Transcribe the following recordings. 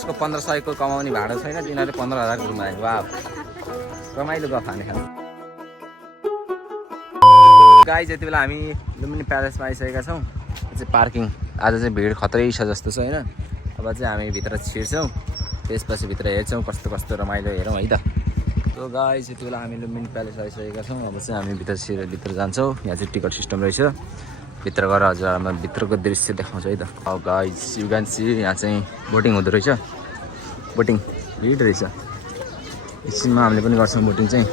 जसको 1500 को कमाउने भाडा छैन तिनीहरूले 15000 को रुम आयो। वाह रमाइलो गफ हाने खानु। गाइस यति बेला हामी लुम्बिनी प्यालेसमा आइसकेका छौँ। चाहिँ पार्किङ आज चाहिँ भिड खतरै छ जस्तो छ होइन। अब चाहिँ हामी भित्र छिर्छौँ त्यसपछि भित्र हेर्छौँ कस्तो कस्तो रमाइलो हेरौँ है त। तो गाइस यति बेला हामी लुम्बिनी प्यालेस आइसकेका छौँ। अब चाहिँ हामी भित्र जान्छौँ। यहाँ चाहिँ टिकट सिस्टम रहेछ। भित्र गएर हजुरहरूलाई भित्रको दृश्य देखाउँछ है त। अब गाइस यु क्यान सी यहाँ चाहिँ बोटिङ हुँदो रहेछ। बोटिङ भिड रहेछ। एकछिनमा हामीले पनि गर्छौँ बोटिङ चाहिँ।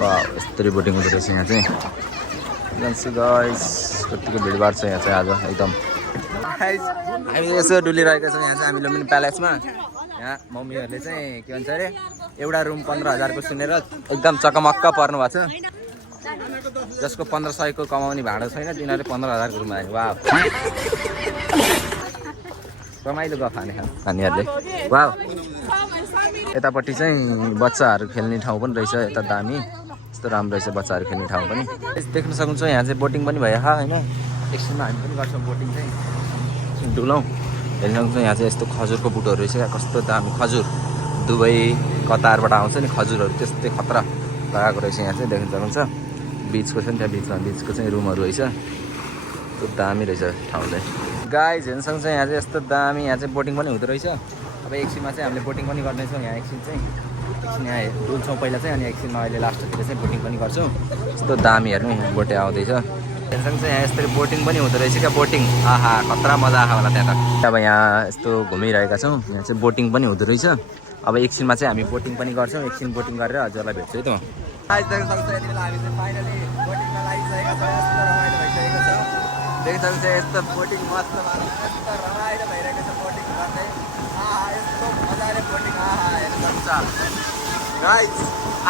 वाह यस्तरी बोटिङ हुँदो रहेछ यहाँ चाहिँ। यु क्यान सी गाइस कतिको भिडभाड छ यहाँ चाहिँ आज एकदम। हामी यसो डुलिरहेका छौँ यहाँ चाहिँ हामी लुम्बिनी प्यालेसमा। यहाँ मम्मीहरूले चाहिँ के भन्छ अरे एउटा रुम 15000 को सुनेर एकदम चकमक्क पर्नु भएको छ। जसको 1500 को कमाउने भाडा छैन तिनीहरूले 15000 को रुम आयो। वाह रमाइलो गफ हाने नानीहरूले। वाह यतापट्टि चाहिँ बच्चाहरू खेल्ने ठाउँ पनि रहेछ। यता दामी यस्तो राम्रो रहेछ बच्चाहरू खेल्ने ठाउँ पनि। देख्न सक्नुहुन्छ यहाँ चाहिँ बोटिङ पनि भयो होइन। एकछिनमा हामी पनि गर्छौँ बोटिङ चाहिँ। डुलौँ हेर्न सक्नुहुन्छ यहाँ चाहिँ यस्तो खजुरको बुटहरू रहेछ क्या। कस्तो दामी खजुर दुबई कतारबाट आउँछ नि खजुरहरू त्यस्तै खतरा लगाएको रहेछ यहाँ चाहिँ। देख्न सक्नुहुन्छ बिचको छ नि त्यहाँ बिचमा बिचको चाहिँ रुमहरू रहेछ। त्यो दामी रहेछ ठाउँ चाहिँ। गाइज हेर्न सक्नुहुन्छ यहाँ चाहिँ यस्तो दामी। यहाँ चाहिँ बोटिङ पनि हुँदो रहेछ। अब एकछिनमा चाहिँ हामीले बोटिङ पनि गर्नेछौँ यहाँ। एकछिन यहाँ डुल्छौँ पहिला चाहिँ अनि एकछिनमा अहिले लास्टतिर चाहिँ बोटिङ पनि गर्छौँ। यस्तो दामी हेर्नु यहाँ बोटे आउँदैछ। हेर्न सक्नुहुन्छ यहाँ यसरी बोटिङ पनि हुँदो रहेछ क्या। बोटिङ आहा खतरा मजा आएको होला त्यहाँ त। अब यहाँ यस्तो घुमिरहेका छौँ। यहाँ चाहिँ बोटिङ पनि हुँदो रहेछ। अब एकछिनमा चाहिँ हामी बोटिङ पनि गर्छौँ। एकछिन बोटिङ गरेर हजुरलाई भेट्छु है त। देख्न सक्नुहुन्छ यति बेला हामी चाहिँ फाइनली बोटिङमा लागिसकेका छौँ। यस्तो रमाइलो भइसकेको छ। देख्न सक्नुहुन्छ यस्तो बोटिङ मस्त यस्तो रमाइलो भइरहेको छ बोटिङ गर्दै। यस्तो मजाले बोटिङ हेर्न सक्नुहुन्छ गाइस।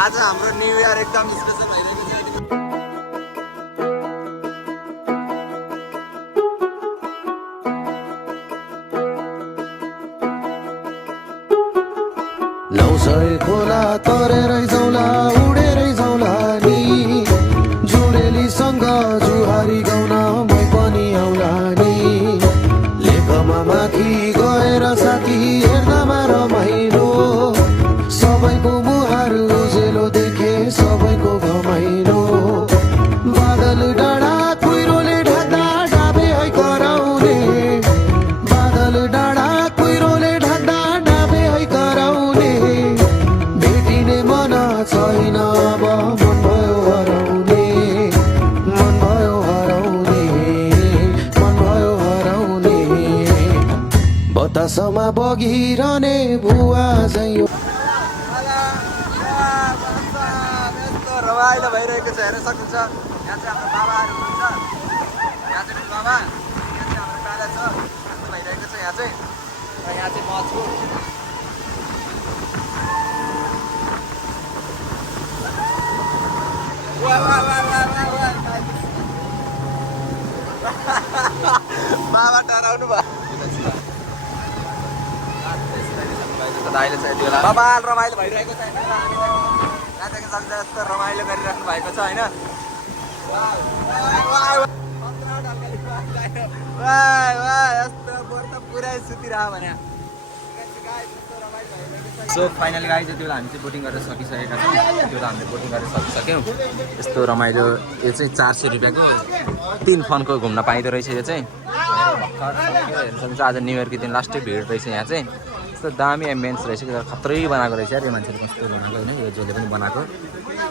आज हाम्रो न्यु इयर एकदम स्पेसल भइरहेको छ। खोला तरेरै जाउँला उडेरै जाउँला नि जुरेलीसँग जुहारी गाउन मै पनि आउला नि। लेखमा माथि गएर साथी हेर्दामा रमाइलो सबैको मुहार उजेलो देखे सबैको घमाइलो। बादल डाँडा कुहिरोले ढाक्दा डाबे है कराउने। बादल डाँडा कुहिरोले ढाक्दा डाबे है कराउने। छैन अब मन भयो हराउने। मन भयो हराउने। मन भयो हराउने। बतासमा बगिरहने भुवा चाहिँ रमाइलो भइरहेको छ हेर्न सक्नुहुन्छ। यहाँ चाहिँ हाम्रो बाबाहरू हुनुहुन्छ। यहाँ चाहिँ बाबा यहाँ चाहिँ हाम्रो प्यालेस छ। यस्तो भइरहेको छ यहाँ चाहिँ। र यहाँ चाहिँ म छु। बाबा डराउनु भयो। बाबा रमाइलो भइरहेको छ यहाँ देख्न सक्छ। यस्तो रमाइलो गरिराख्नु भएको छ होइन। यस्तो बोर त पुरै सुतिरह भने। सो फाइनली गाइज यति बेला हामी चाहिँ बोटिङ गरेर सकिसकेका छौँ। यति बेला हामीले बोटिङ गरेर सकिसक्यौँ। यस्तो रमाइलो यो चाहिँ 400 रुपियाँको 3 फनको घुम्न पाइँदो रहेछ यो चाहिँ। हेर्न सक्नुहुन्छ आज न्यु इयरको दिन लास्टै भिड रहेछ यहाँ चाहिँ। यस्तो दामी एम्बियन्स रहेछ कि खत्रै बनाएको रहेछ यार यो मान्छेले। कस्तो बनाएको होइन यो जसले पनि बनाएको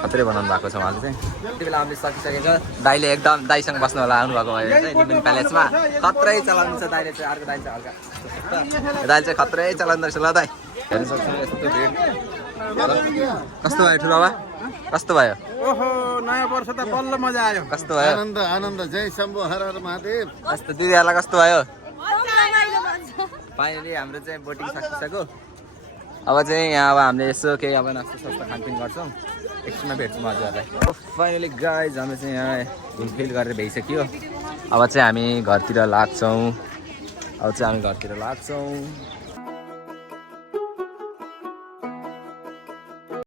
खत्रै बनाउनु भएको छ उहाँले चाहिँ। यति बेला हामीले सकिसकेको छ। दाइले एकदम दाइसँग बस्नु होला आउनुभएको भयो चाहिँ लुम्बिनी प्यालेसमा। खत्रै चलाउनु छ दाइले चाहिँ। अर्को दाइ चाहिँ हल्का दाइले चाहिँ खत्रै चलाउँदो रहेछ ल दाइ। हेर्न सक्छु यस्तो भिड। कस्तो भयो ठुलो बाबा कस्तो भयो? ओहो नयाँ वर्ष त बल्ल मजा आयो। कस्तो भयो? आनन्द आनन्द जय शम्भु हर हर महादेव। कस्तो दिदीहरूलाई कस्तो भयो? फाइनली हाम्रो चाहिँ बोटिङ सकिसक्यो। अब चाहिँ यहाँ अब हामीले यसो केही अब नास्ता सास्ता खानपिन गर्छौँ। एकछिनमा भेट्छौँ हजुरहरूलाई। फाइनली गाइज हाम्रो चाहिँ यहाँ घुमफिर गरेर भइसक्यो। अब चाहिँ हामी घरतिर लाग्छौँ।